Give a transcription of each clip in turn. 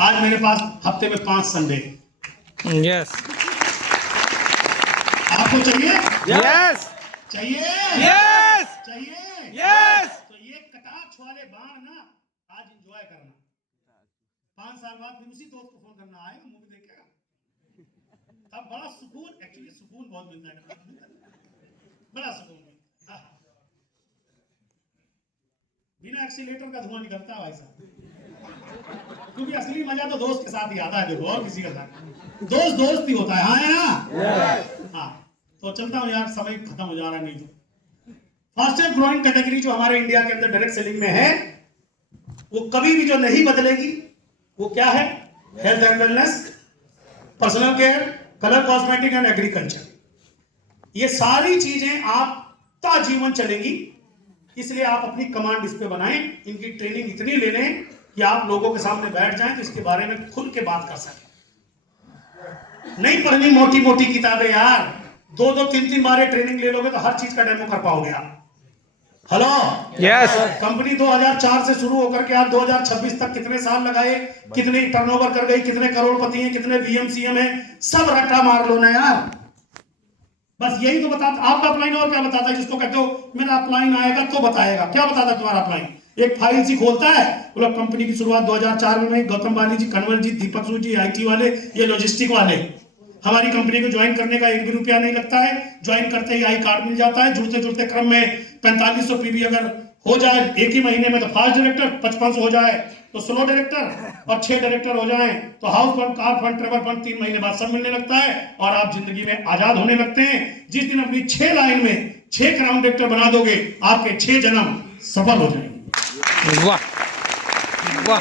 आज मेरे पास हफ्ते में 5 संडे। यस आपको चाहिए? यस चाहिए? यस चाहिए? यस तो ये कटाक्ष वाले बाण ना आज एंजॉय करना। 5 साल बाद फिर उसी दोस्त को फोन करना, आएगा मूवी देखेगा, तब बड़ा सुकून, एक्चुअली सुकून बहुत मिलता है, बड़ा सुकून मिलता है। बिना एक्सीलेटर का धुआं निकलता है भाई साहब, क्योंकि असली मजा तो दोस्त के साथ ही आता है। देखो और किसी के साथ दोस्त दोस्त ही होता है। हाँ है ना? हाँ तो चलता हूँ यार, समय खत्म हो जा रहा है। नहीं तो फास्टेस्ट ग्रोइंग कैटेगरी जो हमारे इंडिया के अंदर डायरेक्ट सेलिंग में है, वो कभी भी जो नहीं बदलेगी, वो क्या है? Health and wellness, personal care, colour cosmetic and agriculture. ये सारी चीजें आपका जीवन चलेगी। इसलिए आप अपनी कमांड इस पे बनाएं, इनकी ट्रेनिंग इतनी ले लें कि आप लोगों के सामने बैठ जाएं तो इसके बारे में खुल के बात कर सकें। नहीं पढ़नी मोटी मोटी किताबें यार, 2-2, 3-3 बार ट्रेनिंग ले लोगे तो हर चीज का डेमो कर पाओगे आप। हेलो यस कंपनी 2004 से शुरू होकर के आप 2026 तक कितने साल लगाए, कितने टर्नओवर कर गई, कितने करोड़पति हैं, कितने वीएमसीएम हैं, सब रट्टा मार लो ना यार। बस यही तो बताता आपका अपलाइन। और क्या बताता है? जिसको कहते हो मेरा अपलाइन आएगा तो बताएगा, क्या बताता है तुम्हारा अपलाइन? एक फाइल सी खोलता है, बोला कंपनी की शुरुआत 2004 में, गौतम बाली जी, कन्वर जी, दीपक सूद जी, आईटी वाले, ये लॉजिस्टिक वाले। हमारी कंपनी को ज्वाइन करने का 1 भी रुपया नहीं लगता है। ज्वाइन करते ही आई कार्ड मिल जाता है। जुड़ते जुड़ते क्रम में 4500 पीबी अगर हो जाए एक ही महीने में तो फास्ट डायरेक्टर, 5500 हो जाए तो स्लो डायरेक्टर, और 6 डायरेक्टर हो जाए तो house fund, car fund, travel fund 3 महीने बाद सब मिलने लगता है और आप जिंदगी में आजाद होने लगते हैं। जिस दिन अपनी 6 लाइन में 6 क्राउन डायरेक्टर बना दोगे, आपके 6 जन्म सफल हो जाएंगे। वाह वाह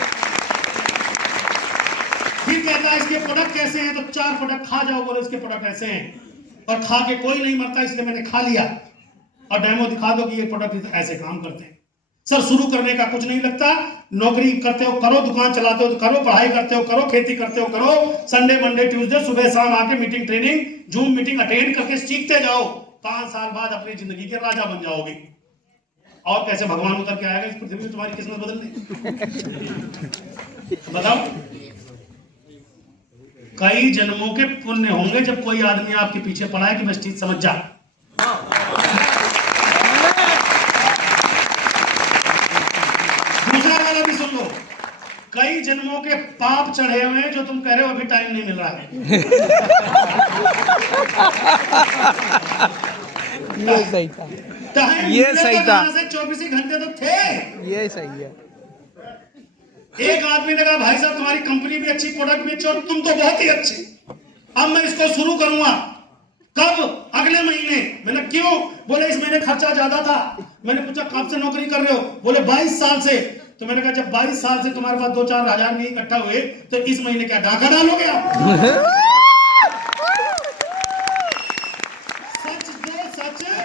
फिर कहता है इसके प्रोडक्ट कैसे हैं, तो 4 प्रोडक्ट खा जाओ, बोले इसके प्रोडक्ट ऐसे हैं, और खा के कोई नहीं मरता इसलिए मैंने खा लिया, और डेमो दिखा दो कि ये प्रोडक्ट ऐसे काम करते हैं। सर शुरू करने का कुछ नहीं लगता, नौकरी करते हो करो, दुकान चलाते हो तो करो, पढ़ाई करते हो करो, खेती करते हो करो, संडे मंडे ट्यूसडे सुबह शाम आके meeting training zoom meeting attend करके सीखते जाओ। 5 साल बाद अपनी जिंदगी के राजा बन जाओगे। और कैसे भगवान उतर के आएगा इस पृथ्वी में तुम्हारी किस्मत बदलने? बताओ। कई जन्मों के पुण्य होंगे जब कोई आदमी आपके पीछे पड़ा है कि बस ठीक समझ जा। दूसरा वाला भी सुन लो, कई जन्मों के पाप चढ़े हुए हैं जो तुम कह रहे हो अभी टाइम नहीं मिल रहा है। ये सही था, टाइम ये सही था। 24 घंटे तो थे। ये सही है। एक आदमी ने कहा भाई साहब तुम्हारी कंपनी भी अच्छी, प्रोडक्ट भी अच्छे और तुम तो बहुत ही अच्छे, अब मैं इसको शुरू करूंगा। कब? अगले महीने। मैंने क्यों? बोले इस महीने खर्चा ज्यादा था। मैंने पूछा कब से नौकरी कर रहे हो? बोले 22 साल से। तो मैंने कहा जब 22 साल से तुम्हारे पास 2-4 हजार नहीं इकट्ठा हुए तो इस महीने क्या डाका डालोगे आप? सच दो सच है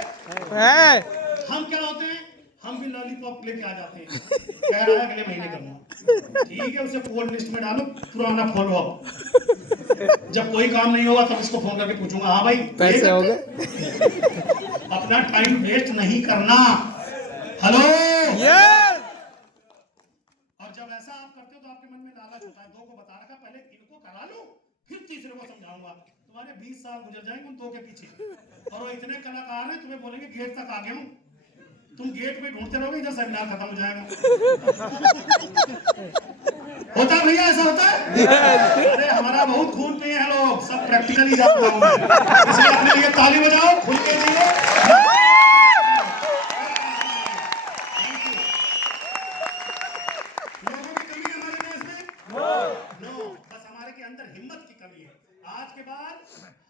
हम क्या होते हैं, हम भी लॉलीपॉप लेके आ जाते हैं, कह रहा है अगले महीने करना। ठीक है उसे कोल्ड लिस्ट में डालो, पुराना फॉलो अप। जब कोई काम नहीं होगा तब इसको फोन करके पूछूंगा हाँ भाई पैसे हो गए। अपना टाइम वेस्ट नहीं करना। हेलो यस और जब ऐसा आप करते हो तो आपके मन में लालच होता है। 2 को बता रखा, पहले इनको करा लो फिर तीसरे को समझाऊंगा। तुम्हारे 20 साल गुजर जाएंगे उन 2 के पीछे, और वो इतने कलाकार हैं तुम्हें बोलेंगे गेट तक आ गया हूं। तुम गेट पे ढूंढते रहोगे, इधर सेमिनार खत्म हो जाएगा। होता है भैया, ऐसा होता है। अरे हमारा बहुत खून पे है लोग, सब प्रैक्टिकली जानता हूं मैं, इसलिए अपने लिए ताली बजाओ, खुल के दियो। लोगों की कमी है हमारे देश में? नो, बस हमारे के अंदर हिम्मत की कमी है। आज के बाद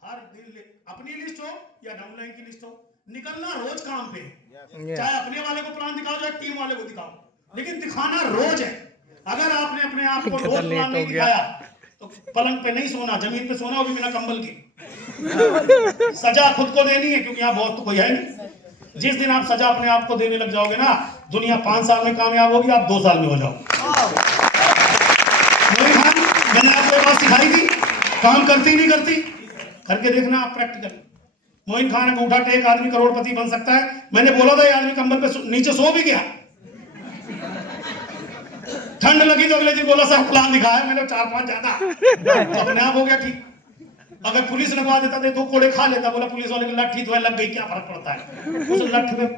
हर दिन अपनी लिस्ट हो या डाउनलाइन की लिस्ट हो, निकलना रोज काम पे। चाहे अपने वाले को प्लान दिखाओ चाहे टीम वाले को दिखाओ, लेकिन दिखाना रोज है। अगर आपने अपने आप को रोज प्लान नहीं दिखाया तो पलंग पे नहीं सोना, जमीन पे सोना, वो भी बिना कंबल के। सजा खुद को देनी है क्योंकि यहाँ बहुत तो कोई है नहीं। जिस दिन आप सजा अपने आप को देने लग जाओगे ना, दुनिया 5 साल में कामयाब होगी, आप 2 साल में हो जाओ। मैंने आपको एक बात सिखाई थी, काम करती नहीं करती, करके देखना आप प्रैक्टिकल। मोइन खान अंगूठा टेक आदमी करोड़पति बन सकता है। मैंने बोला था ये आदमी कंबल पे नीचे सो भी गया। ठंड लगी तो अगले दिन बोला सर प्लान दिखाया मैंने 4-5 ज्यादा, तो अपने आप हो गया ठीक। अगर पुलिस लगवा देता तो 2 कोड़े खा लेता, बोला पुलिस वाले की लाठी तो लग गई, क्या फर्क पड़ता है। उस लाठी में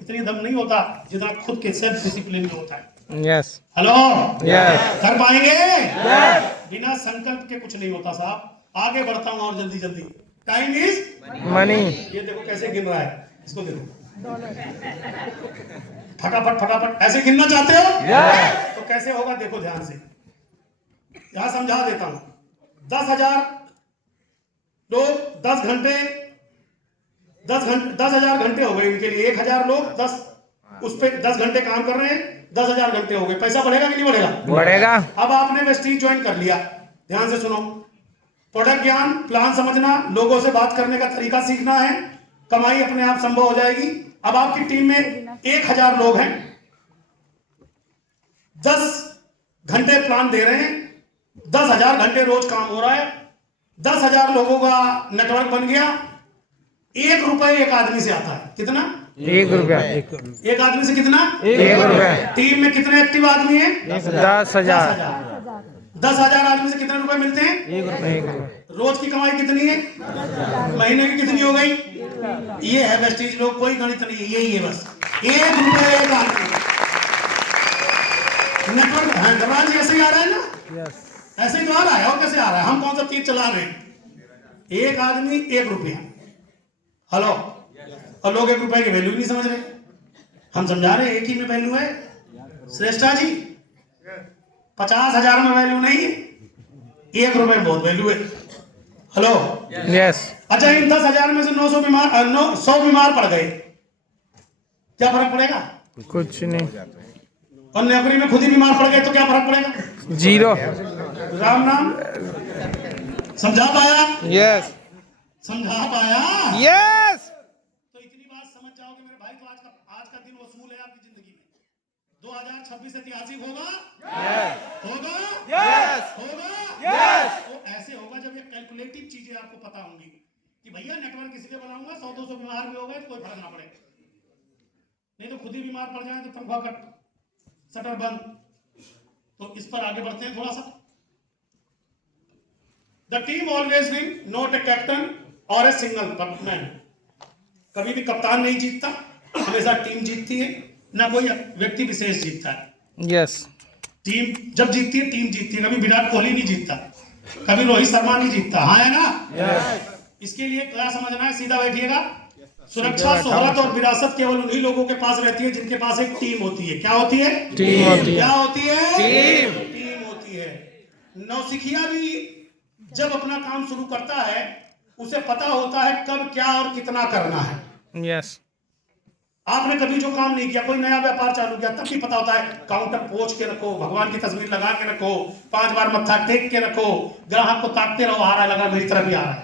इतनी दम नहीं होता जितना खुद के सेल्फ डिसिप्लिन में होता है। यस हेलो, यस कर पाएंगे? बिना संकल्प के कुछ नहीं होता साहब। आगे बढ़ता हूं और जल्दी जल्दी, टाइम इज मनी। ये देखो कैसे गिन रहा है, इसको देखो फटाफट फटाफट। ऐसे गिनना चाहते हो तो कैसे होगा देखो ध्यान से, यहां समझा देता हूं। 10,000 लोग 10 घंटे, 10,000 घंटे हो गए इनके लिए। 1,000 लोग 10 उस पे 10 घंटे काम कर रहे हैं, 10,000 घंटे हो गए। पैसा बढ़ेगा कि नहीं बढ़ेगा? बढ़ेगा। अब आपने वेस्टीज ज्वाइन कर लिया, ध्यान से सुनो। प्रोडक्ट ज्ञान, प्लान समझना, लोगों से बात करने का तरीका सीखना है, कमाई अपने आप संभव हो जाएगी। अब आपकी टीम में 1,000 लोग हैं, 10 घंटे प्लान दे रहे हैं, 10,000 घंटे रोज काम हो रहा है, 10,000 लोगों का नेटवर्क बन गया। 1 रुपए एक आदमी से आता है। कितना? 1 रुपया। एक आदमी से कितना? 1 रुपया। टीम में कितने एक्टिव आदमी हैं? 10,000। 10,000 आदमी से कितने रुपए मिलते हैं? 1 रुपया। रोज की कमाई कितनी है? महीने की कितनी हो गई? ये है वेस्टीज लोग, कोई गणित नहीं है, यही है बस। 1 रुपया एक आदमी। नेटवर्क हैदराबाद जी ऐसे ही आ रहा है ना? यस ऐसे ही तो आ रहा है, और कैसे आ रहा है? हम कौन सा तीर चला रहे हैं? एक आदमी 1 रुपया। हेलो, और लोग 1 रुपए की वैल्यू नहीं समझ रहे। हम समझा रहे हैं एक ही में वैल्यू है श्रेष्ठा जी, 50,000 में वैल्यू नहीं है, 1 रुपए में बहुत वैल्यू है। Hello, yes. अच्छा इन 10,000 में से 100 बीमार पड़ गए, क्या फर्क पड़ेगा? कुछ नहीं। और नौकरी में खुद ही बीमार पड़ गए तो क्या फर्क पड़ेगा? 0। राम नाम। समझा पाया? यस समझा पाया? यस। तो इतनी बात समझ जाओगे मेरे भाई तो आज का दिन वसूल है आपकी जिंदगी में। 2026 ऐतिहासिक होगा? होगा? होगा? तो ऐसे होगा जब ये कैलकुलेटिव चीजें आपको पता होंगी कि भैया नेटवर्क इसलिए बनाऊंगा 100-200 बीमार भी हो गए तो कोई फर्क ना पड़े, नहीं तो खुद ही बीमार पड़ जाए तो तनख्वाह कट, शटर बंद। तो इस पर आगे बढ़ते हैं थोड़ा सा। The team always win, not a captain और ए सिंगल मैन। कभी भी कप्तान नहीं जीतता, हमेशा टीम जीतती है, ना कोई व्यक्ति विशेष जीतता है। यस। टीम जब जीतती है टीम जीतती है। कभी विराट कोहली नहीं जीतता, कभी रोहित शर्मा नहीं जीतता, हाँ है ना? इसके लिए क्या समझना है, सीधा बैठिएगा। सुरक्षा, शोहरत और विरासत केवल उन्हीं लोगों के पास रहती है जिनके पास एक टीम होती है। क्या होती है? टीम होती है। क्या होती है? टीम होती है। नौसिखिया भी जब अपना काम शुरू करता है उसे पता होता है कब क्या और कितना करना है। यस। आपने कभी जो काम नहीं किया, कोई नया व्यापार चालू किया, तब भी पता होता है काउंटर पोंछ के रखो, भगवान की तस्वीर लगा के रखो, 5 बार मत्था टेक के रखो, ग्राहक को ताकते रहो, आ रहा लगा मेरी तरफ ही आ रहा है।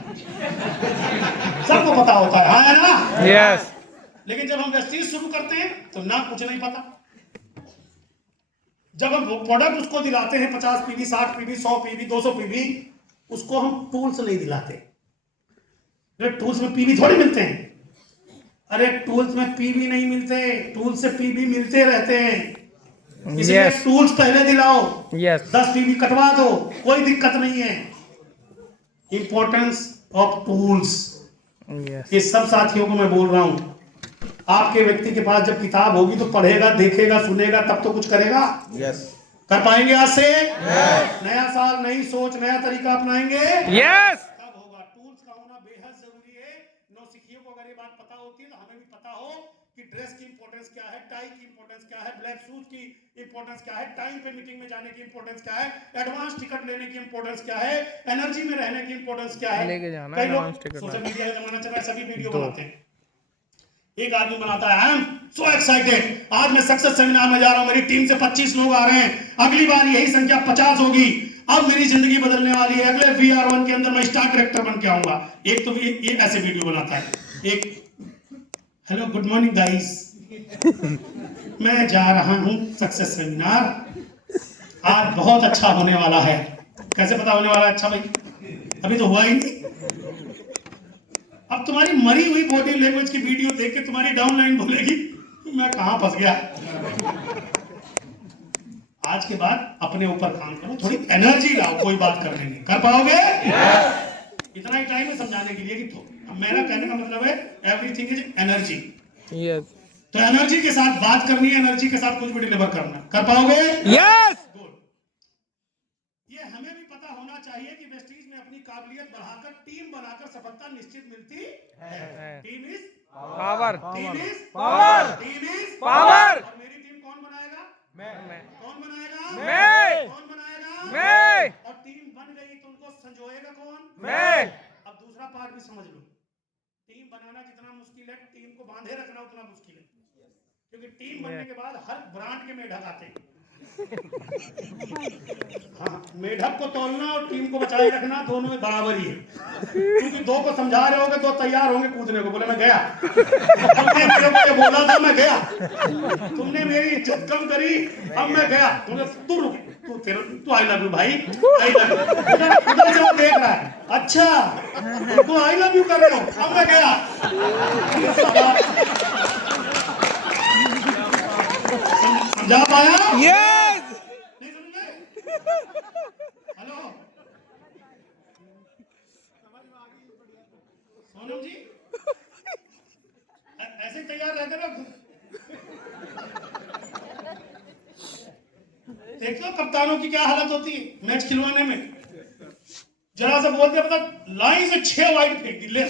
सबको पता होता है, हाँ है ना? यस। लेकिन जब हम वेस्टीज शुरू करते हैं तो ना कुछ नहीं पता। जब हम प्रोडक्ट उसको दिलाते हैं 50 पीवी, 60 पीवी, 100 पीवी, 200 पीवी, उसको हम टूल्स नहीं दिलाते। टूल्स में पीवी थोड़ी मिलते हैं। अरे टूल्स में पीवी नहीं मिलते, टूल्स से पीवी मिलते रहते हैं। इसलिए टूल्स पहले दिलाओ। 10 पीवी कटवा दो, कोई दिक्कत नहीं है। इंपॉर्टेंस ऑफ टूल्स, ये सब साथियों को मैं बोल रहा हूं। आपके व्यक्ति के पास जब किताब होगी तो पढ़ेगा, देखेगा, सुनेगा, तब तो कुछ करेगा। कर पाएंगे आज से? नया साल, नई सोच, नया तरीका अपनाएंगे। यस। तब होगा। टूल्स का होना बेहद जरूरी है। नौसिखियों को अगर ये बात पता होती है तो हमें भी पता हो कि ड्रेस की इंपॉर्टेंस क्या है, टाई की इंपॉर्टेंस क्या है, ब्लैक सूट की इंपॉर्टेंस क्या है, टाइम पे मीटिंग में जाने की इंपॉर्टेंस क्या है, एडवांस टिकट लेने की इंपॉर्टेंस क्या है, एनर्जी में रहने की इंपॉर्टेंस क्या है। लेके जाना कई लोग एडवांस टिकट सोशल मीडिया का जमाना चल रहा है, सभी वीडियो बनाते हैं। एक आदमी बनाता है, आई एम सो एक्साइटेड, आज मैं सक्सेस सेमिनार में जा रहा हूं, मेरी टीम से 25 लोग आ रहे हैं, अगली बार यही संख्या 50 होगी, अब मेरी जिंदगी बदलने वाली है, अगले VR1 के अंदर मैं स्टार डायरेक्टर बन के आऊंगा। एक तो ये ऐसे वीडियो बनाता है। एक, हेलो गुड मॉर्निंग गाइस, मैं जा रहा हूं सक्सेस सेमिनार, आज बहुत अच्छा होने वाला है। कैसे पता होने वाला है अच्छा भाई? अभी तो हुआ ही नहीं। अब तुम्हारी मरी हुई बॉडी लैंग्वेज की वीडियो देख के तुम्हारी डाउनलाइन बोलेगी मैं कहां फंस गया। आज के बाद अपने ऊपर काम करो, थोड़ी एनर्जी लाओ कोई बात करने में। कर पाओगे? इतना ही टाइम है समझाने के लिए कि तो मेरा कहने का मतलब है एवरीथिंग इज एनर्जी। यस तो एनर्जी के साथ बात करनी है, एनर्जी के साथ कुछ भी डिलीवर करना। कर पाओगे? Yes good. ये हमें भी पता होना चाहिए कि वेस्टीज में अपनी काबिलियत बढ़ाकर टीम बनाकर सफलता निश्चित मिलती है। Team is power team is power team is power. और मेरी टीम कौन बनाएगा? मैं कौन बनाएगा? मैं। कौन बनाएगा? मैं। और टीम बन गई तो उनको संजोएगा कौन? मैं। अब दूसरा पार्ट भी समझ लो। टीम बनाना जितना मुश्किल है, टीम को बांधे रखना उतना मुश्किल है, क्योंकि टीम बनने के बाद हर ब्रांड के मेढक आते हैं। हाँ, मेढक को तोलना और टीम को बचाए रखना दोनों में बराबर ही है, क्योंकि दो को समझा रहे होगे, दो तैयार होंगे कूदने को, बोले मैं गया। तुमने मेरे को ये बोला था, मैं गया। तुमने मेरी इज्जत कम करी, अब मैं गया। तुमने तू रुक, तू आई लव यू भाई, आई लव यू। उधर से वो देख रहा है, अच्छा तू आई लव यू कर रहे हो, अब मैं गया। समझा पाया? यस नहीं समझे? हेलो सोनम जी, ऐसे तैयार रहते ना। देखो कप्तानों की क्या हालत होती है मैच खिलवाने में। जरा सा बोलते पता लाइन से 6 वाइड फेंक दी ले।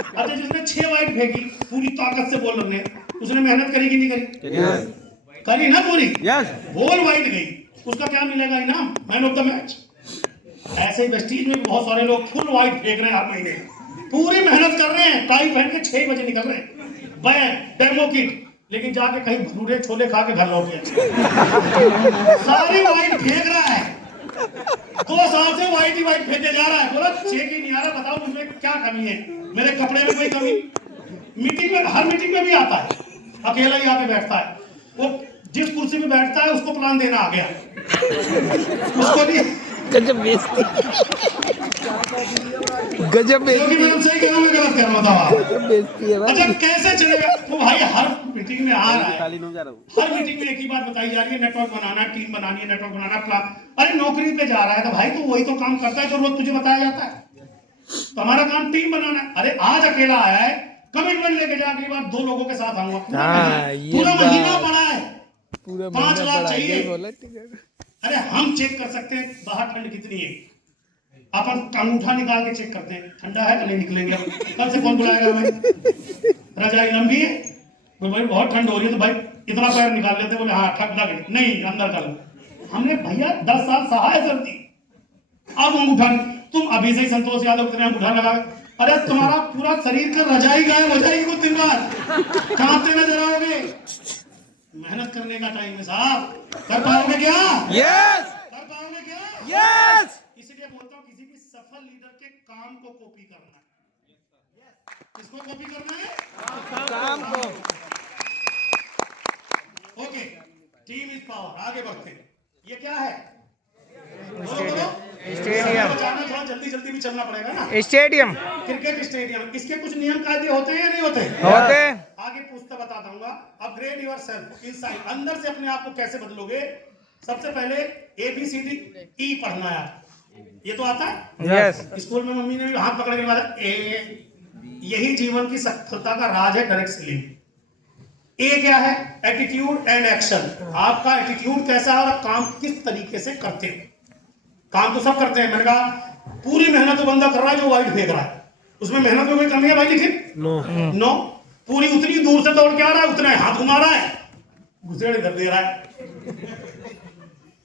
अच्छा जिसने 6 वाइड फेंकी पूरी ताकत से बॉलर ने, उसने मेहनत करी कि नहीं करी? करी ना पूरी। बॉल वाइड गई, उसका क्या मिलेगा इनाम? Man of the match. ऐसे ही वेस्टीज में बहुत सारे लोग फुल वाइड फेंक रहे हैं हर महीने, पूरी मेहनत कर रहे हैं, टाई पहन के 6 बजे निकल रहे हैं, बैग डेमो किट, लेकिन जाके कहीं भटूरे छोले खा के घर लौट गए। सारी वाइड फेंक रहा है, 2 साल से वाइड ही वाइड फेंके जा रहा है। बोला चेक ही नहीं आ रहा, बताओ मुझे क्या कमी है, मेरे कपड़े में कोई कमी? मीटिंग में, हर मीटिंग में भी आता है, अकेला ही आके बैठता है। वो जिस कुर्सी में बैठता है उसको प्लान देना आ गया, उसको भी गजब बेइज्जती गजब क्योंकि बेइज्जती मैं सही कह रहा हूं, गलत कह रहा हूं? गजब बेइज्जती है भाई। अच्छा कैसे चलेगा? तो भाई हर मीटिंग में आ रहा है, हर मीटिंग में एक ही बात बताई जा रही है, नेटवर्क बनाना, टीम बनानी है, नेटवर्क बनाना, प्लान। अरे नौकरी पे जा रहा है तो भाई तो वही तो काम करता है जो रोज तुझे बताया जाता है। तो हमारा काम टीम बनाना है। अरे आज अकेला आया है, कमिटमेंट लेके जा, अगली बार 2 लोगों के साथ आऊंगा। पूरा महीना पड़ा है, पूरा 5 लाख चाहिए। बोला टिकट। अरे हम चेक कर सकते हैं बाहर ठंड कितनी है, अपन अंगूठा निकाल के चेक करते हैं ठंडा है तो नहीं निकलेंगे। कल से कौन बुलाएगा हमें? रजाई लंबी है, बोले भाई बहुत ठंड हो रही है, तो भाई इतना पैर निकाल लेते, बोले हाँ ठंड लग रही, नहीं अंदर कर लो। हमने भैया 10 साल सहा है सर्दी, अब अंगूठा तुम अभी से ही संतोष यादव कितने अंगूठा लगा। अरे तुम्हारा पूरा शरीर का रजाई गायब हो जाएगी कुछ दिन बाद, कांपते नजर आओगे। मेहनत करने का टाइम है साहब, कर पाओगे क्या? यस कर पाओगे क्या? यस इसलिए बोलता हूँ किसी भी सफल लीडर के काम को कॉपी करना है। किसको कॉपी करना है? काम को। Okay, team is power. आगे बढ़ते हैं। ये क्या है? स्टेडियम बचाना, थोड़ा जल्दी जल्दी भी चलना पड़ेगा ना। स्टेडियम क्रिकेट स्टेडियम, इसके कुछ नियम कायदे होते हैं या नहीं होते? होते। आगे पूछता बताता हूँ। अपग्रेड योर सेल्फ इनसाइड, अंदर से अपने आप को कैसे बदलोगे? सबसे पहले ABCD पढ़ना है। ये तो आता है? यस स्कूल में मम्मी ने भी हाथ पकड़ के बोला ए, यही जीवन की सफलता का राज है, डायरेक्ट सेलिंग। ए क्या है? Attitude and action. आपका एटीट्यूड कैसा है और काम किस तरीके से करते हैं। काम तो सब करते हैं, मैंने कहा पूरी मेहनत तो बंदा कर रहा है जो वाइड फेंक रहा है, उसमें मेहनत में कोई कमी है भाई? लिखिए नो। पूरी उतनी दूर से दौड़ के आ रहा है, उतना हाथ घुमा रहा है, घुसेड़ इधर दे रहा है।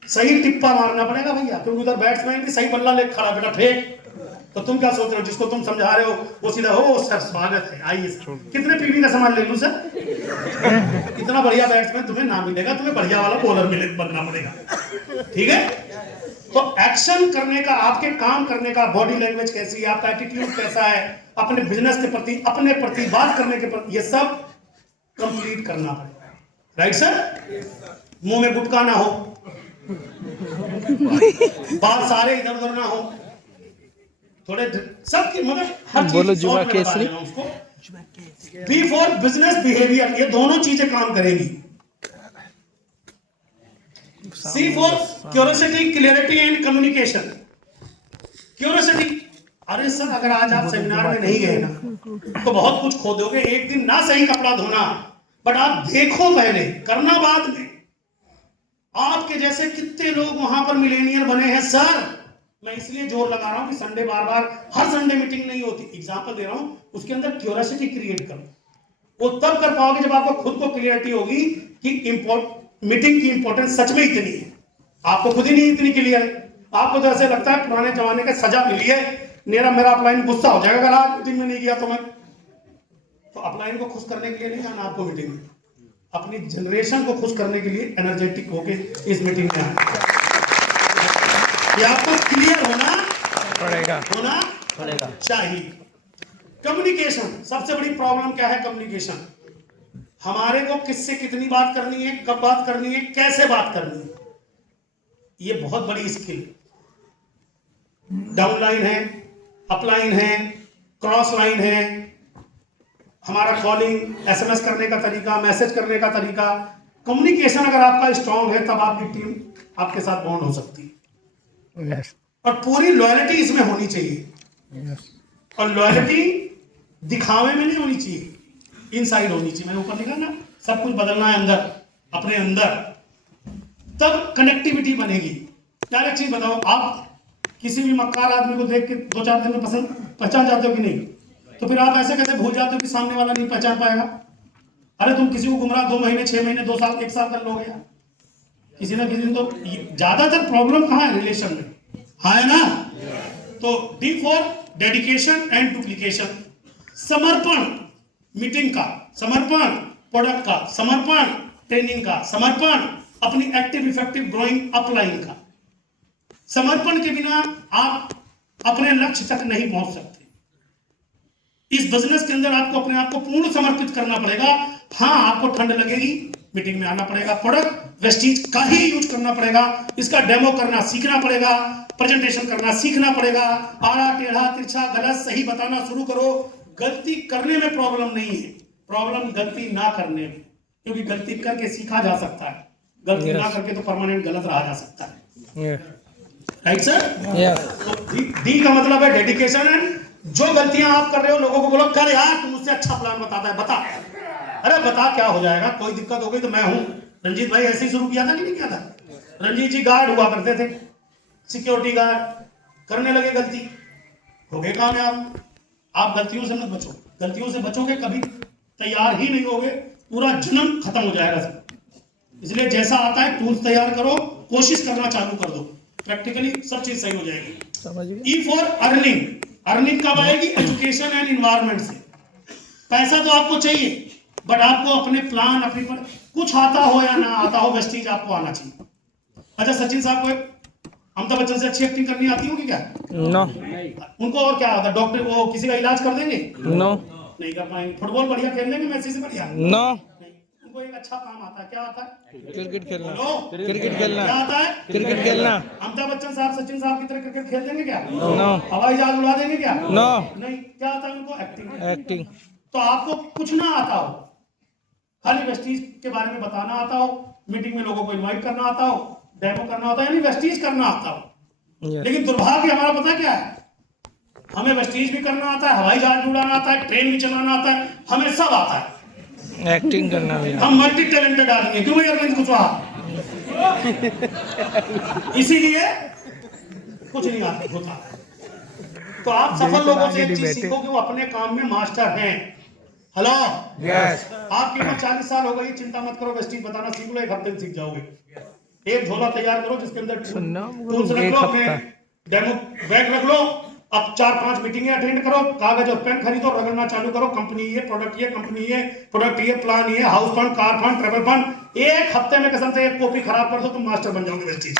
सही टिप्पा मारना पड़ेगा भैया, क्योंकि उधर बैट्समैन भी सही बल्ला ले खड़ा, बेटा फेंक। तो तुम क्या सोच रहे हो? जिसको तुम समझा रहे हो वो सीधा हो सर स्वागत है, आइए सर, कितने पीवी का सामान ले लूं सर? इतना बढ़िया बैट्समैन तुम्हें ना मिलेगा, तुम्हें बढ़िया वाला बॉलर मिले बनना पड़ेगा। ठीक है? तो एक्शन करने का, आपके काम करने का बॉडी लैंग्वेज कैसी है, आपका एटीट्यूड कैसा है, अपने बिजनेस के प्रति, अपने प्रति, बात करने के प्रति, ये सब कंप्लीट करना पड़ेगा। Right sir? मुंह में गुटका ना हो, बात सारे इधर उधर ना हो, थोड़े सबकी मतलब हर चीज बोलो जुबा केसरी। बी फॉर बिजनेस बिहेवियर, ये दोनों चीजें काम करेंगी। C4 curiosity, clarity and communication. Curiosity, अरे सर अगर आज आप सेमिनार में नहीं गए ना तो बहुत कुछ खो दोगे। एक दिन ना सही कपड़ा धोना, बट आप देखो पहले, करना बाद में। आपके जैसे कितने लोग वहां पर मिलेनियर बने हैं सर। मैं इसलिए जोर लगा रहा हूं कि संडे बार बार हर संडे मीटिंग नहीं होती। एग्जांपल दे रहा हूं, उसके अंदर क्यूरियोसिटी क्रिएट करो। वो तब कर पाओगे जब आपको खुद को क्लियरिटी होगी कि मीटिंग की इंपॉर्टेंस सच में इतनी है। आपको खुद ही नहीं इतनी क्लियर है। आपको तो ऐसे लगता है पुराने जमाने का सजा मिली है, मेरा अपलाइन गुस्सा हो जाएगा अगर आज मीटिंग में नहीं गया तो मैं। तो अपलाइन को खुश करने के लिए नहीं आना आपको मीटिंग में, अपनी जनरेशन को खुश करने के लिए एनर्जेटिक होके इस मीटिंग में आना। ये आपको क्लियर होना पड़ेगा चाहिए। कम्युनिकेशन, सबसे बड़ी प्रॉब्लम क्या है? कम्युनिकेशन। हमारे को किससे कितनी बात करनी है, कब बात करनी है, कैसे बात करनी है, ये बहुत बड़ी स्किल। डाउनलाइन है, अपलाइन है, क्रॉस लाइन है, हमारा कॉलिंग, एसएमएस करने का तरीका, मैसेज करने का तरीका। कम्युनिकेशन अगर आपका स्ट्रांग है तब आपकी टीम आपके साथ बॉन्ड हो सकती है। और पूरी लॉयल्टी इसमें होनी चाहिए। और लॉयल्टी दिखावे में नहीं होनी चाहिए, इनसाइड होनी चाहिए। मैंने ऊपर लिखा ना, सब कुछ बदलना है अंदर, अपने अंदर, तब कनेक्टिविटी बनेगी। डायरेक्ट चीज बताओ, आप किसी भी मक्कार आदमी को देख के 2-4 दिन में पहचान जाते हो कि नहीं? तो फिर आप ऐसे कैसे भूल जाते हो कि सामने वाला नहीं पहचान पाएगा? अरे तुम किसी को गुमराह 2 महीने, 6 महीने, 2 साल, 1 साल कर लोगे यार। किसी ना किसी ने तो ज्यादातर प्रॉब्लम कहाँ है? रिलेशन में, हाँ है ना? तो D for dedication and duplication. समर्पण मीटिंग का, समर्पण प्रोडक्ट का, समर्पण ट्रेनिंग का, समर्पण अपनी एक्टिव इफेक्टिव ग्रोइंग अपलाइन का। समर्पण के बिना आप अपने लक्ष्य तक नहीं पहुंच सकते। इस बिजनेस के अंदर आपको अपने आप को पूर्ण समर्पित करना पड़ेगा। हाँ, आपको ठंड लगेगी, मीटिंग में आना पड़ेगा, प्रोडक्ट वेस्टीज का ही यूज करना पड़ेगा, इसका डेमो करना सीखना पड़ेगा, प्रेजेंटेशन करना सीखना पड़ेगा, आड़ा टेढ़ा तिरछा गलत सही बताना शुरू करो। गलती करने में प्रॉब्लम नहीं है, प्रॉब्लम गलती ना करने में, क्योंकि गलती करके सीखा जा सकता है, गलती ना करके तो परमानेंट गलत रहा जा सकता है। Right sir? तो डी का मतलब है डेडिकेशन एंड। जो गलतियां आप कर रहे हो लोगों को बोलो, कर यार तू मुझसे अच्छा प्लान बताता है, बता। अरे बता, क्या हो जाएगा, कोई दिक्कत हो गई तो मैं हूं। रंजीत भाई ऐसे ही शुरू किया था कि नहीं किया था? रंजीत जी गार्ड हुआ करते थे, सिक्योरिटी गार्ड, करने लगे गलती, हो गए कामयाब। आप गलतियों से मत बचो, गलतियों से बचोगे कभी तैयार ही नहीं होगे, पूरा जन्म खत्म हो जाएगा सब। इसलिए जैसा आता है टूल्स तैयार करो, कोशिश करना चालू कर दो, प्रैक्टिकली सब चीज सही हो जाएगी। E for earning. अर्निंग कब आएगी? एजुकेशन एंड एनवायरनमेंट से। पैसा तो आपको चाहिए, बट आपको अपने प्लान, अपनी कुछ आता हो या ना आता हो, वेस्टीज आपको आना चाहिए। अच्छा सचिन साहब को अमिताभ बच्चन से अच्छी एक्टिंग करनी आती होगी क्या? नो। उनको और क्या आता है? डॉक्टर वो किसी का इलाज कर देंगे? नो। नहीं कर पाएंगे। फुटबॉल बढ़िया खेल लेंगे, मैसी से बढ़िया? नो। उनको एक अच्छा काम आता है, क्या आता है? क्रिकेट खेलना। क्रिकेट खेलना। क्या आता है? क्रिकेट खेलना। अमिताभ बच्चन साहब सचिन साहब की तरह क्रिकेट खेल देंगे क्या? नो। हवाई जहाज उड़ा देंगे क्या? नो। नहीं। क्या आता है उनको? एक्टिंग। तो आपको कुछ ना आता हो, खाली वेस्टीज के बारे में बताना आता हो, मीटिंग में लोगों को इनवाइट करना आता हो, डेमो करना होता है, यानी वेस्टीज करना आता हो। लेकिन दुर्भाग्य हमारा पता क्या है? हमें वेस्टीज भी करना आता है, हवाई जहाज उड़ाना आता है, ट्रेन भी चलाना आता है, हमें सब आता है। एक्टिंग करना भी। हम मल्टी टैलेंटेड आदमी है, क्यों भाई अरविंद कुशवाहा? इसीलिए कुछ नहीं आता होता। तो आप सफल लोगों से एक चीज सीखो कि वो अपने काम में मास्टर हैं। Hello, yes. आपकी उम्र 40 साल हो गई, चिंता मत करो, वेस्टीज बताना सीख लो, 1 हफ्ते में सीख जाओगे। एक झोला तैयार करो जिसके अंदर टूल्स रख लो, अपने डेमो बैग रख लो, अब 4-5 मीटिंगें अटेंड करो, कागज और पेन खरीदो, रगड़ना चालू करो, कंपनी ये, प्रोडक्ट ये, कंपनी ये, प्रोडक्ट ये, प्लान ये, house fund, car fund, travel fund. 1 हफ्ते में कसम से एक कॉपी खराब कर दो, तुम मास्टर बन जाओगे वेस्टीज।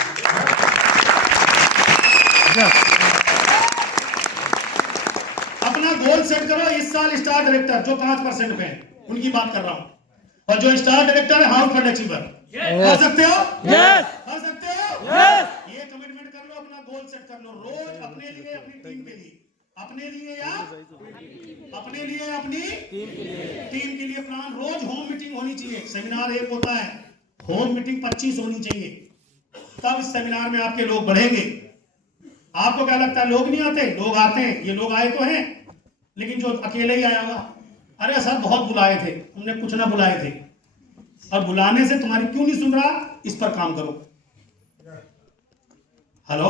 अपना गोल सेट करो। इस साल स्टार डायरेक्टर जो 5% पे है उनकी बात कर रहा हूं, और जो स्टार डायरेक्टर है हाउस फंड अचीवर। कर सकते हो? यस। कर सकते हो? यस। ये कमिटमेंट कर लो, अपना गोल सेट कर लो, रोज अपने लिए, अपनी टीम के लिए, अपने लिए या अपने लिए, अपनी टीम के लिए प्लान। रोज होम मीटिंग होनी चाहिए। सेमिनार 1 होता है, होम मीटिंग 25 होनी चाहिए। तब इस सेमिनार में आपके लोग बढ़ेंगे। आपको क्या लगता है लोग नहीं आते? लोग आते हैं। ये लोग आए तो हैं, लेकिन जो अकेले ही आया होगा, अरे सर बहुत बुलाए थे, तुमने कुछ ना बुलाए थे, और बुलाने से तुम्हारी क्यों नहीं सुन रहा, इस पर काम करो। हेलो,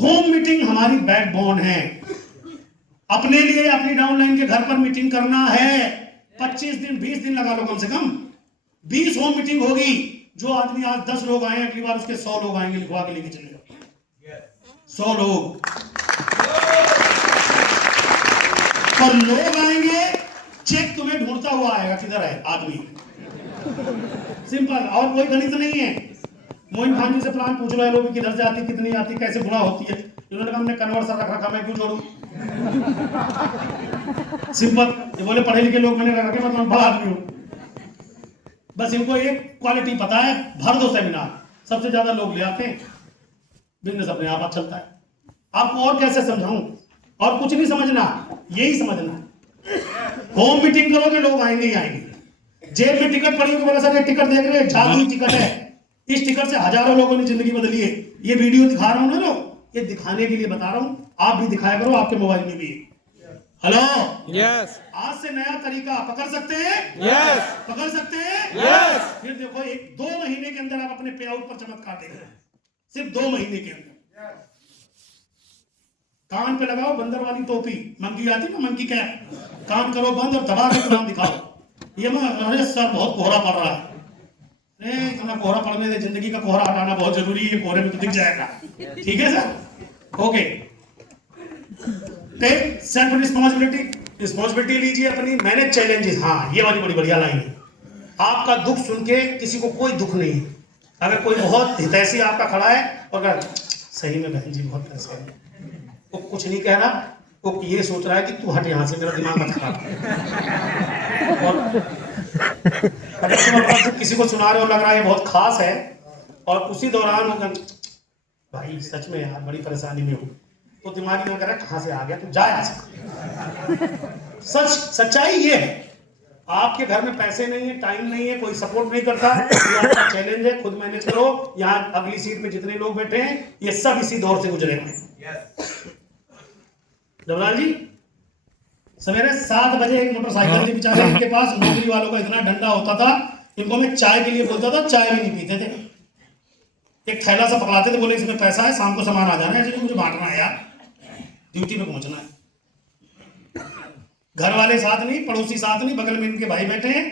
होम मीटिंग हमारी बैकबोन है। अपने लिए अपनी डाउनलाइन के घर पर मीटिंग करना है। 25 दिन 20 दिन लगा लो, कम से कम 20 होम मीटिंग होगी। जो आदमी आज 10 लोग आए, अगली बार उसके 100 लोग आएंगे, लिखवा के लेके चलेगा 100 लोग। और लोग आएंगे, चेक तुम्हें ढूंढता हुआ आएगा, किधर है आदमी। सिंपल, और कोई गणित नहीं है। मोइन खान जी से प्लान पूछ लो, लोग किधर से आती, कितनी आती, कैसे गुणा होती है। इन्होंने कहा हमने कन्वर्टर रख रखा, मैं क्यों जोड़ूं। सिंपल, ये बोले पढ़े लिखे लोग मैंने रख रखे, मतलब बड़ा आदमी हूं। बस इनको एक क्वालिटी पता है, भर दो सेमिनार, सबसे ज्यादा लोग ले आते हैं, बिजनेस अपने आप चलता है। आपको और कैसे समझाऊं, और कुछ नहीं समझना, यही समझना। होम मीटिंग करोगे, लोग आएंगे ही आएंगे। जेब में टिकट पड़ी होगी, बोला सर ये टिकट देख रहे हैं, जादुई टिकट है, इस टिकट से हजारों लोगों ने जिंदगी बदली है। ये वीडियो दिखा रहा हूं ना, ये दिखाने के लिए बता रहा हूं, आप भी दिखाया करो, आपके मोबाइल में भी। हेलो, यस, आज से नया तरीका पकड़ सकते हैं? यस, पकड़ सकते हैं? यस। फिर देखो 1-2 महीने के अंदर आप अपने पे आउट पर चमत्कार देख रहे हैं, सिर्फ 2 महीने के अंदर। कान पे लगाओ बंदर वाली टोपी, मंकी आती ना, मंकी कैप, कान करो बंद और दबा के नाम दिखाओ। ये अरे सर बहुत कोहरा पड़ रहा है, अरे इतना कोहरा पड़ने से जिंदगी का कोहरा हटाना बहुत जरूरी है, कोहरे में तो दिख जाएगा। ठीक है sir, okay. Take self responsibility लीजिए अपनी, मैनेज चैलेंजेस। हाँ, ये वाली बड़ी बढ़िया लाइन है। आपका दुख सुन के किसी को कोई दुख नहीं है। अगर कोई बहुत हितैषी आपका खड़ा है और अगर सही में बहन जी बहुत पैसे है, वो कुछ नहीं कह रहा, वो ये सोच रहा है कि तू हट यहाँ से, मेरा दिमाग मत खराब। और अगर तुम अपना किसी को सुना रहे हो, लग रहा है ये बहुत खास है, और उसी दौरान होगा भाई सच में यार बड़ी परेशानी में हूँ, तो दिमाग में कह रहा है कहाँ से आ गया तू, जा यहाँ से। सच्चाई ये है, आपके घर में पैसे नहीं है, टाइम नहीं है, कोई सपोर्ट नहीं करता, ये आपका चैलेंज है, खुद मैनेज करो। यहाँ अगली सीट पे जितने लोग बैठे हैं, ये सब इसी दौर से गुजरे हैं। जवलाल जी, सवेरे 7 बजे एक मोटरसाइकिल थी बेचारे, इनके पास नौकरी वालों का इतना डंडा होता था, इनको मैं चाय के लिए बोलता था, चाय भी नहीं पीते थे। एक थैला सा पकड़ाते थे, बोले इसमें पैसा है, शाम को सामान आ जाना है, मुझे बांटना है यार, ड्यूटी पे पहुंचना है। घर वाले साथ नहीं, पड़ोसी साथ नहीं, बगल में इनके भाई बैठे हैं।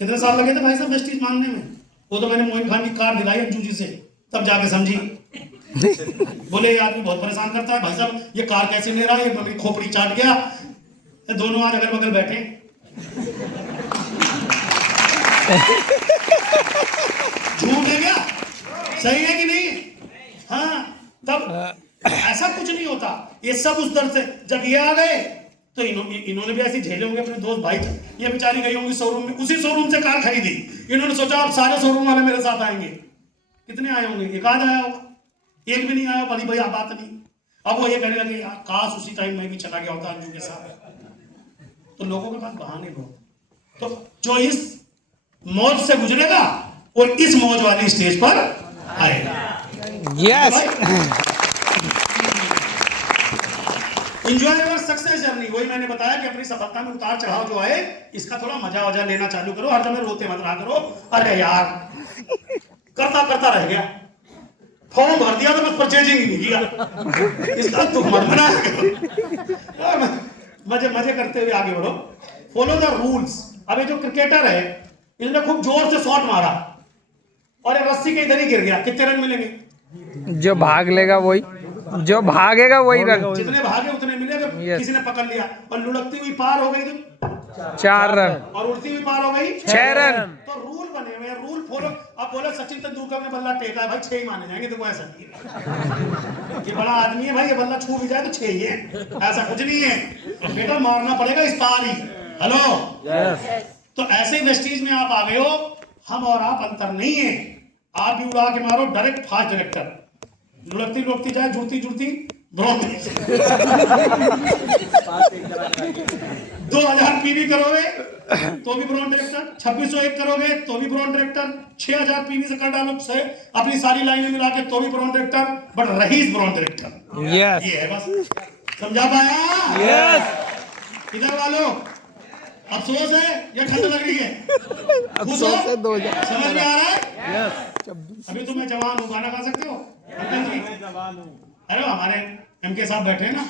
कितने साल लगे थे भाई साहब वेस्टीज मानने में? वो तो मैंने मोइन खान की कार दिलाई अंजू जी से, तब जाके समझी। बोले ये आदमी बहुत परेशान करता है भाई साहब, ये कार कैसे ले रहा है, ये खोपड़ी चाट गया। दोनों आज अगल बगल बैठे, झूठ है क्या, सही है कि नहीं? हाँ, तब ऐसा कुछ नहीं होता। ये सब उस दर से जब ये आ गए तो इन्होंने भी ऐसे झेले होंगे अपने दोस्त भाई। ये बेचारी गई होंगी शोरूम में, उसी शोरूम से कार खरीदी, इन्होंने सोचा अब सारे शोरूम वाले मेरे साथ आएंगे। कितने आए होंगे? एक आध आया होगा, एक भी नहीं आया, बड़ी भैया बात नहीं। अब वो ये कहने लगे यार काश उसी टाइम मैं भी चला गया होता अंजू के साथ। तो लोगों के पास बहाने बहुत, तो जो इस मौज से गुजरेगा वो इस मौज वाली स्टेज पर आएगा। Yes, enjoy your success journey. वही मैंने बताया कि अपनी सफलता में उतार चढ़ाव जो आए, इसका थोड़ा मजा वजा लेना चालू करो। हर समय रोते मत रहा करो, अरे यार करता करता रह गया, फॉर्म भर दिया तो बस परचेजिंग ही नहीं किया, इसका दुख मत मना करो। मजे मजे करते हुए आगे बढ़ो, फॉलो द रूल्स। अब ये जो क्रिकेटर है, इसने खूब जोर से शॉट मारा और ये रस्सी के इधर ही गिर गया, कितने रन मिलेंगे? जो भाग लेगा वही, जो भागेगा वही रन। जितने भागे उतने मिले। अगर किसी ने पकड़ लिया और लुढ़कती हुई पार हो गई तो 4 रन, और उड़ती हुई पार हो गई 6 रन। तो रूल बने हुए हैं, रूल फॉलो। अब बोले सचिन तेंदुलकर ने बल्ला टेका है भाई, 6 ही माने जाएंगे। देखो ऐसा नहीं है, ये बड़ा आदमी है भाई, ये बल्ला छू भी जाए तो 6 ही है, ऐसा कुछ नहीं है बेटा, मारना पड़ेगा इस पार ही। हेलो, तो ऐसे वेस्टीज में आप आ गए हो, हम और आप अंतर नहीं है। आप भी उड़ा के मारो, डायरेक्ट फास्ट डायरेक्टर, लुढ़कती लुढ़कती जाए, जुड़ती जुड़ती 2000 पीवी करोगे तो भी ब्रॉन्ड डायरेक्टर, 2601 करोगे तो भी ब्रॉन्ड डायरेक्टर, 6000 पीवी से कर डालो से अपनी सारी लाइनें मिला के तो भी ब्रॉन्ड डायरेक्टर, बट रहीस ब्रॉन्ड डायरेक्टर। यस ये है बस, समझा पाया? यस इधर वालों अफसोस है या ठंड लग रही है? अफसोस है 2000 समझ में आ रहा है? यस 26 अभी तो मैं जवान हूँ, गाना गा सकते हो अंकल जी? अरे हमारे एमके साहब बैठे हैं ना,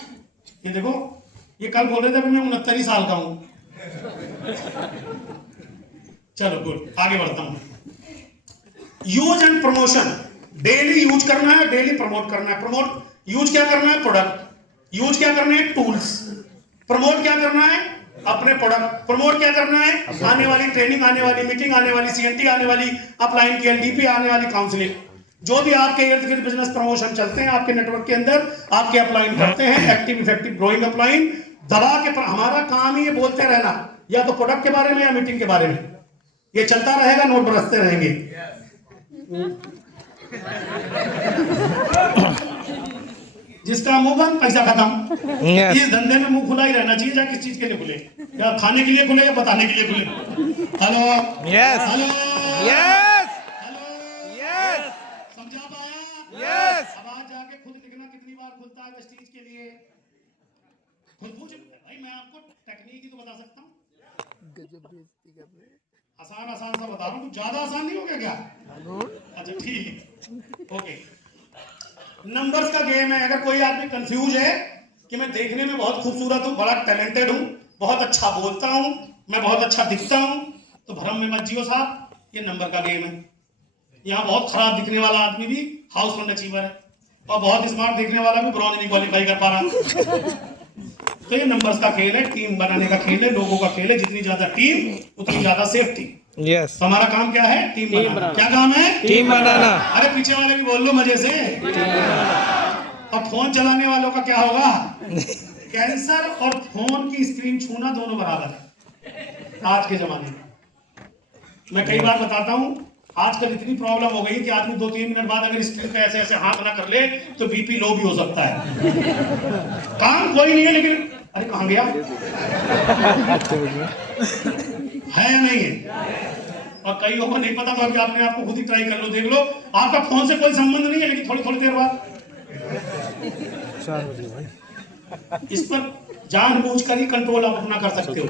ये देखो, ये कल बोल रहे थे अभी मैं 69 साल का हूँ। चलो गुड, आगे बढ़ता हूं। Use and promotion, daily use करना है, डेली प्रमोट करना है। प्रमोट यूज क्या करना है? प्रोडक्ट। यूज क्या करना है? टूल्स। प्रमोट क्या करना है? अपने प्रोडक्ट। प्रमोट क्या करना है? आने वाली ट्रेनिंग, आने वाली मीटिंग, आने वाली सीएनटी, आने वाली अपलाइन की एलडीपी, आने वाली काउंसलिंग, जो भी आपके इर्द गिर्द बिजनेस प्रमोशन चलते हैं आपके नेटवर्क के अंदर, आपके अपलाइन करते हैं, एक्टिव इफेक्टिव ग्रोइंग अपलाइन दबा के। हमारा काम ही ये बोलते रहना, या तो प्रोडक्ट के बारे में या मीटिंग के बारे में, ये चलता रहेगा, नोट बरसते रहेंगे। जिसका मुंह बंद पैसा खत्म। Yes. इस धंधे में मुंह खुला ही रहना चाहिए, चाहे किस चीज के लिए खुले, या खाने के लिए खुले या बताने के लिए खुले। Hello yes hello yes hello, yes समझा पाया? यस अब आज जाके खुद लिखना कितनी बार खुलता है वेस्टीज के लिए, खुद पूछ भाई। मैं आपको टेक्निक ही तो बता सकता हूँ, आसान आसान सा बता रहा हूँ, कुछ ज्यादा आसान नहीं हो गया क्या? अच्छा ठीक है, ओके। नंबर्स का गेम है। अगर कोई आदमी कंफ्यूज है कि मैं देखने में बहुत खूबसूरत हूँ, बड़ा टैलेंटेड हूँ, बहुत अच्छा बोलता हूँ, मैं बहुत अच्छा दिखता हूँ, तो भ्रम में मत जियो साहब, ये नंबर का गेम है। यहाँ बहुत खराब दिखने वाला आदमी भी हाउस फंड अचीवर है, और बहुत स्मार्ट दिखने वाला भी ब्रॉन्ज नहीं क्वालिफाई कर पा रहा। तो ये नंबर्स का खेल है, टीम बनाने का खेल है, लोगों का खेल है। जितनी ज्यादा टीम उतनी ज्यादा सेफ्टी। यस तो हमारा काम क्या है? टीम बनाना। क्या काम है? टीम बनाना। अरे पीछे वाले भी बोल लो मजे से। और फोन चलाने वालों का क्या होगा? कैंसर और फोन की स्क्रीन छूना दोनों बराबर है आज के जमाने में। मैं कई बार बताता हूं, आजकल इतनी प्रॉब्लम हो गई कि आदमी 2-3 मिनट बाद अगर स्क्रीन पे ऐसे ऐसे हाथ ना कर ले तो बीपी लो भी हो सकता है। काम कोई नहीं है, लेकिन अरे कहां गया है या नहीं है? और कई लोगों को नहीं पता, तो अभी आपने आपको खुद ही ट्राई कर लो, देख लो, आपका फोन से कोई संबंध नहीं है, लेकिन थोड़ी थोड़ी देर बाद इस पर जानबूझकर ही कंट्रोल आप अपना कर सकते हो,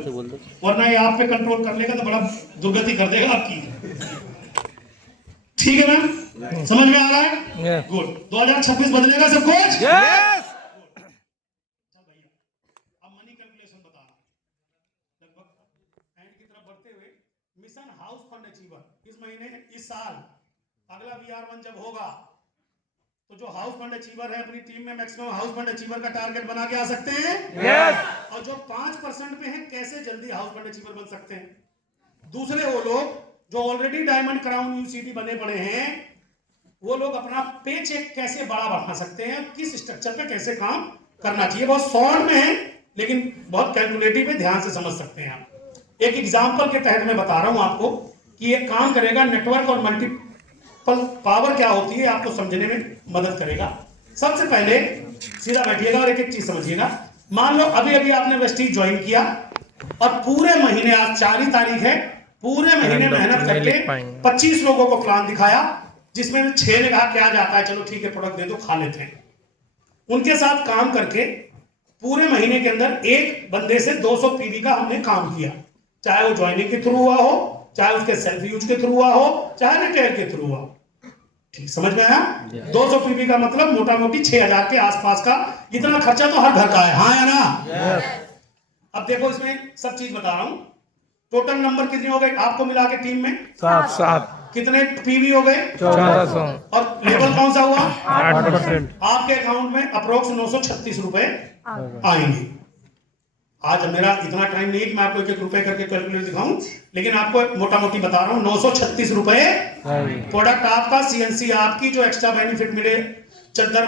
वरना ये आप पे कंट्रोल कर लेगा तो बड़ा दुर्गति कर देगा आपकी। ठीक है मैम, समझ में आ रहा है? गुड। 2026 बदलेगा सब कुछ। यस चल भैया, अब मनी कैलकुलेशन बता रहा हूं। लगभग एंड की तरफ बढ़ते हुए, मिशन हाउस फंड अचीवर इस महीने, इस साल, अगला VR1 जब होगा तो जो हाउस फंड अचीवर है अपनी टीम में मैक्सिमम हाउस फंड अचीवर का टारगेट बना के आ सकते हैं। यस और जो 5% पे हैं कैसे जल्दी हाउस फंड अचीवर बन सकते हैं। दूसरे वो लोग जो ऑलरेडी डायमंड क्राउन यूसीडी बने पड़े हैं, वो लोग अपना पे चेक कैसे बड़ा बढ़ा सकते हैं, किस स्ट्रक्चर पे कैसे काम करना चाहिए। बहुत शॉर्ट में है लेकिन बहुत कैलकुलेटिव है, ध्यान से समझ सकते हैं आप। एक एग्जांपल के तहत मैं बता रहा हूं आपको कि ये काम करेगा। नेटवर्क और मल्टीपल पावर क्या होती है आपको समझने में मदद करेगा। सबसे पहले सीधा बैठिएगा और एक एक चीज समझिएगा। मान लो अभी अभी आपने वेस्टीज ज्वाइन किया और पूरे महीने, आज 4 ही तारीख है, पूरे महीने मेहनत करके 25 लोगों को प्लान दिखाया, जिसमें 6 ने कहा क्या जाता है, चलो ठीक है प्रोडक्ट दे दो, खा लेते हैं। उनके साथ काम करके पूरे महीने के अंदर एक बंदे से 200 पीवी का हमने काम किया, चाहे वो ज्वाइनिंग के थ्रू हुआ हो, चाहे उसके सेल्फ यूज के थ्रू हुआ हो, चाहे रिटेल के थ्रू हुआ हो। ठीक समझ में आया? 200 पीवी का मतलब मोटा मोटी 6000 के आसपास का, इतना खर्चा तो हर घर का है, हाँ या ना? अब देखो इसमें सब चीज बता रहा हूं। टोटल नंबर कितने हो गए आपको मिला के टीम में? 7 कितने पीवी हो गए? 1400 और लेवल कौन सा हुआ? 8%। आपके अकाउंट में अप्रोक्स 936 रुपए आएंगे। आज मेरा इतना टाइम नहीं है कि मैं आपको एक रुपए करके कैलकुलेट दिखाऊं, लेकिन आपको मोटा मोटी बता रहा हूं, 936 रुपए प्रोडक्ट आपका, सीएनसी आपकी, जो एक्स्ट्रा बेनिफिट मिले, चद्दर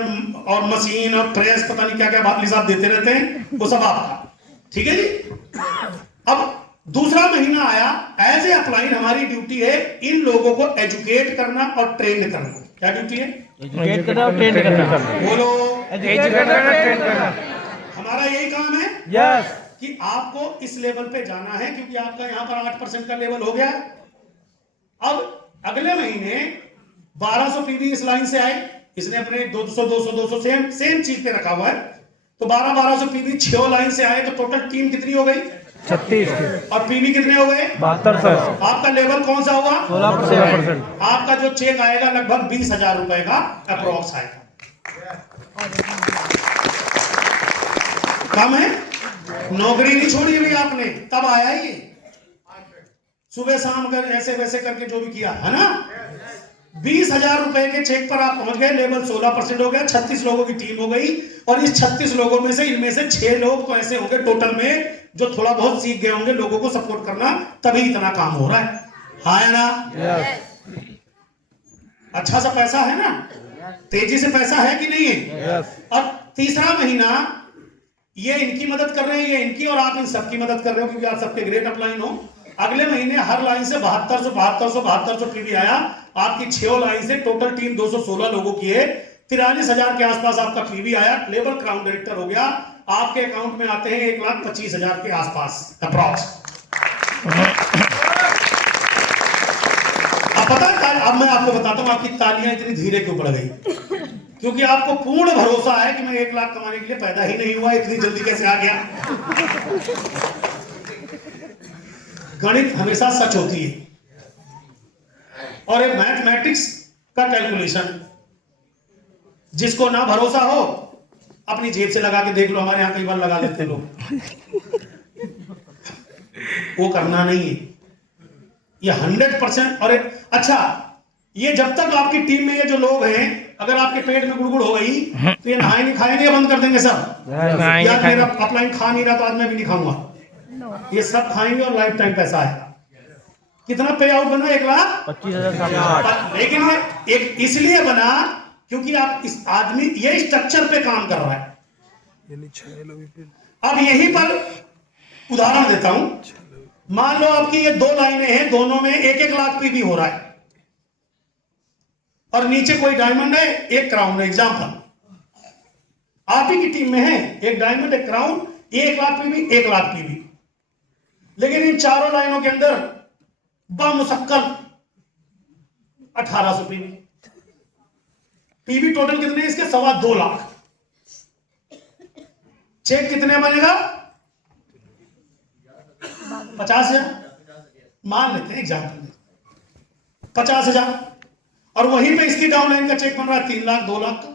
और मशीन और प्रेस, पता नहीं क्या क्या भागली साहब देते रहते हैं, वो सब आपका। ठीक है जी। अब दूसरा महीना आया, एज ए अपलाइन हमारी ड्यूटी है इन लोगों को एजुकेट करना और ट्रेन करना। क्या ड्यूटी है? एजुकेट करना और ट्रेन करना। बोलो। एजुकेट करना, ट्रेन करना। हमारा यही काम है। यस कि आपको इस लेवल पे जाना है, क्योंकि आपका यहां पर 8% का लेवल हो गया। अब अगले महीने 1200 पीवी इस लाइन से आए, इसने अपने 200 200 200 सेम चीज पे रखा हुआ है, तो 1200 पीवी 6 लाइन से आए, तो टोटल टीम कितनी हो गई? 36 और पीवी कितने हो गए? 72 सर। आपका लेवल कौन सा हुआ? 16%। आपका जो चेक आएगा लगभग 20,000 रुपए का अप्रोक्स आएगा। कम है? नौकरी नहीं छोड़ी अभी आपने, तब आया ये, सुबह शाम कर ऐसे वैसे करके जो भी किया है ना। 20,000 रुपए के चेक पर आप पहुंच गए, लेवल 16% हो गया, 36 लोगों की टीम हो गई, और इस 36 लोगों में से इनमें से 6 लोग तो ऐसे होंगे टोटल में जो थोड़ा बहुत सीख गए होंगे लोगों को सपोर्ट करना, तभी इतना काम हो रहा है। हाँ या ना? अच्छा सा पैसा है ना, तेजी से पैसा है कि नहीं है? और तीसरा महीना ये इनकी मदद कर रहे हैं, ये इनकी, और आप इन सबकी मदद कर रहे हो, क्योंकि आप सबके ग्रेट अपलाइन हो। अगले महीने हर लाइन से 7200 पीवी आया, आपकी 6 लाइन से टोटल टीम 216 लोगों की है, 43,000 के आसपास आपका पीवी आया, लेबर क्राउन डायरेक्टर हो गया, आपके अकाउंट में आते हैं 1,25,000 के आसपास अप्रॉक्स। अब पता है, अब मैं आपको बताता हूं आपकी तालियां इतनी धीरे क्यों पड़ गई, क्योंकि आपको पूर्ण भरोसा है कि मैं 1 लाख कमाने के लिए पैदा ही नहीं हुआ, इतनी जल्दी कैसे आ गया। गणित हमेशा सच होती है, और ये मैथमेटिक्स का कैलकुलेशन, जिसको ना भरोसा हो अपनी जेब से लगा के देख लो, हमारे यहां कई बार लगा लेते लोग, वो करना नहीं है, ये 100%। और अच्छा, ये जब तक आपकी टीम में ये जो लोग हैं, अगर आपके पेट में गुड़गुड़ हो गई तो ये नहाएंगे खाएंगे बंद कर देंगे सब, या मेरा अपलाइन खा नहीं रहा तो आज मैं भी नहीं खाऊंगा, ये सब खाएंगे और लाइफ टाइम पैसा आएगा। कितना पे आउट बना? 1,25,000। लेकिन ये एक इसलिए बना क्योंकि आप इस आदमी ये स्ट्रक्चर पे काम कर रहा है। अब यहीं पर उदाहरण देता हूं, मान लो आपकी ये 2 लाइनें हैं, दोनों में 1-1 लाख पीवी हो रहा है, और नीचे कोई डायमंड है, एक क्राउन है, एग्जांपल आप ही की टीम में है, एक डायमंड, एक crown, 1 lakh PV, 1 lakh PV, लेकिन इन चारों लाइनों के अंदर बामुशक्कल 1,800 पीवी। पीवी टोटल कितने इसके? 2.25 लाख। चेक कितने बनेगा? 50,000 मान लेते हैं, एग्जाम्पल 50,000, और वहीं पे इसकी डाउनलाइन का चेक बन रहा है 3 लाख 2 लाख का।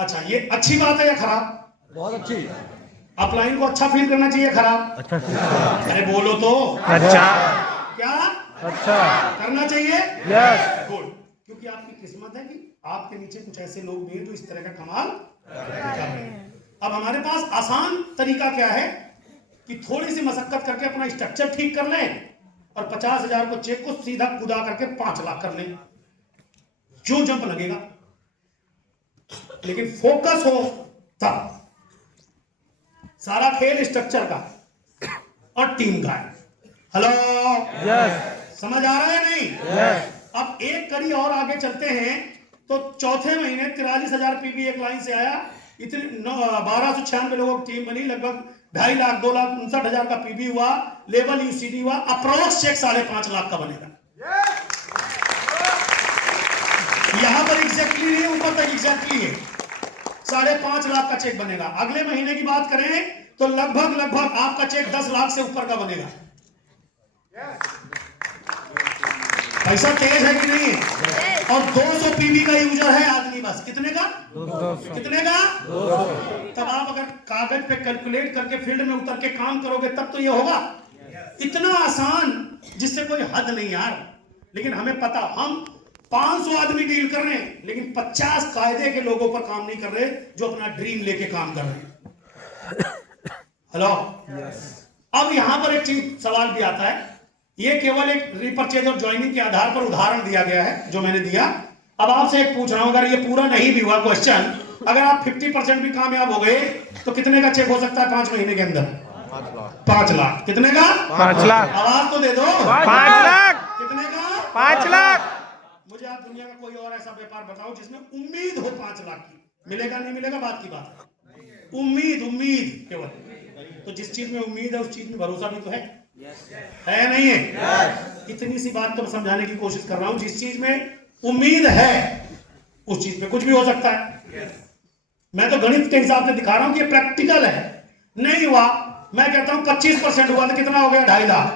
अच्छा, ये अच्छी बात है या खराब? बहुत अच्छी। अपलाइन को अच्छा फील करना चाहिए, खराब? अच्छा। अरे बोलो तो। अच्छा। क्या अच्छा करना चाहिए? यस। गुड, क्योंकि आपकी किस्मत है कि आपके नीचे कुछ ऐसे लोग भी हैं जो इस तरह का कमाल कर रहे हैं। अब हमारे पास आसान तरीका क्या है कि थोड़ी सी मशक्कत करके अपना स्ट्रक्चर ठीक कर लें, और 50,000 को चेक को सीधा कूदा करके 5 लाख कर लें, जो जंप लगेगा, लेकिन फोकस हो तब। सारा खेल स्ट्रक्चर का और टीम का है। Hello, yes. समझ आ रहा है नहीं? यस। अब एक कड़ी और आगे चलते हैं, तो चौथे महीने 43,000 पीवी एक लाइन से आया, इतने 1296 लोगों की टीम बनी, लगभग 2.5 लाख 2,59,000 का पीवी हुआ, लेवल यूसीडी हुआ, अप्रोक्स चेक 5.5 लाख का बनेगा। यहां पर एग्जैक्टली नहीं, ऊपर तक एग्जैक्टली है, 5.5 लाख का चेक बनेगा। अगले महीने की बात करें तो लगभग आपका चेक 10 लाख से ऊपर का बनेगा। पैसा तेज है कि नहीं है? और 200 पीवी का यूजर है आदमी, बस कितने का? 200। कितने का? 200। तब आप अगर कागज पे कैलकुलेट करके फील्ड में उतर के काम करोगे तब तो ये होगा। इतना आसान जिससे कोई हद नहीं यार। लेकिन हमें पता, हम 500 आदमी डील कर रहे हैं, लेकिन 50 कायदे के लोगों पर काम नहीं कर रहे जो अपना ड्रीम लेके काम कर रहे हैं। हेलो, अब यहां पर एक चीज सवाल भी आता है, ये केवल एक रीपरचेज और ज्वाइनिंग के आधार पर उदाहरण दिया गया है जो मैंने दिया। अब आपसे एक पूछ रहा हूं, अगर ये पूरा नहीं भी हुआ क्वेश्चन, अगर आप 50% भी कामयाब हो गए तो कितने का चेक हो सकता है 5 महीने के अंदर? 5 लाख। कितने का? 5 लाख। आवाज तो दे दो। 5 लाख। कितने का? 5 लाख। मुझे आप दुनिया का कोई और ऐसा व्यापार बताओ जिसमें उम्मीद हो 5 लाख की। मिलेगा नहीं मिलेगा बात की बात है, उम्मीद केवल। तो जिस चीज में उम्मीद है उस चीज में भरोसा भी तो है नहीं है? इतनी सी बात तो समझाने की कोशिश कर रहा हूं। जिस चीज में उम्मीद है उस चीज में कुछ भी हो सकता है। मैं तो गणित के हिसाब से दिखा रहा हूं कि ये प्रैक्टिकल है। नहीं हुआ, मैं कहता हूं 25% हुआ तो कितना हो गया? 2.5 लाख।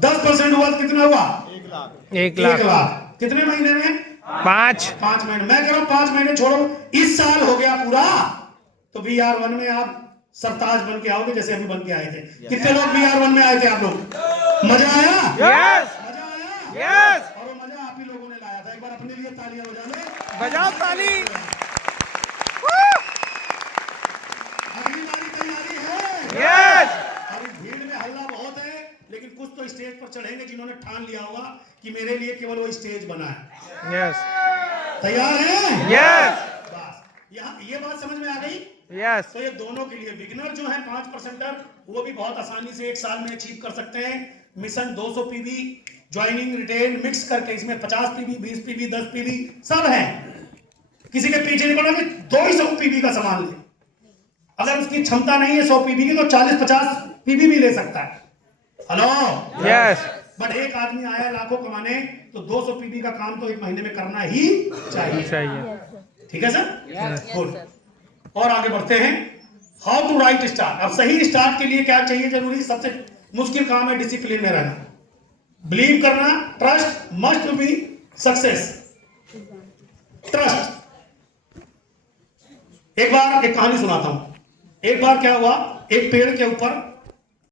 10% हुआ तो कितना हुआ? 1 लाख। कितने महीने में? 5 महीने। मैं कह रहा हूं 5 महीने छोड़ो, इस साल हो गया पूरा, तो VR1 में आप सरताज बन के आओगे जैसे अभी बन के आए थे। कितने लोग VR1 में आए थे आप लोग? मजा आया? मजा आया? और वो मजा आप ही लोगों ने लाया था। एक बार अपने लिए तालियां बजा लो। बजाओ ताली। अगली बारी तैयारी है? और इस भीड़ में हल्ला बहुत है, लेकिन कुछ तो स्टेज पर चढ़ेंगे जिन्होंने ठान लिया होगा कि मेरे लिए केवल वो स्टेज बना है। तैयार है? बस यहाँ ये बात समझ में आ गई। तो ये दोनों के लिए बिगिनर जो है 5%, वो भी बहुत आसानी से 1 साल में अचीव कर सकते हैं। Mission 200 PB joining retain mix करके, इसमें 50 PB, 20 PB, 10 PB सब है। किसी के पीछे नहीं पड़ा कि 200 PB का सामान ले। अगर उसकी क्षमता नहीं है 100 PB की तो 40-50 PB भी ले सकता है। हेलो? बट एक आदमी आया लाखों कमाने, तो 200 PB का काम तो 1 महीने में करना ही चाहिए। ठीक है सर? गुड। और आगे बढ़ते हैं। How to right start. अब सही स्टार्ट के लिए क्या चाहिए? जरूरी सबसे मुश्किल काम है डिसिप्लिन में रहना, बिलीव करना, trust must be success. Trust. एक बार एक कहानी सुनाता हूं। एक बार क्या हुआ, एक पेड़ के ऊपर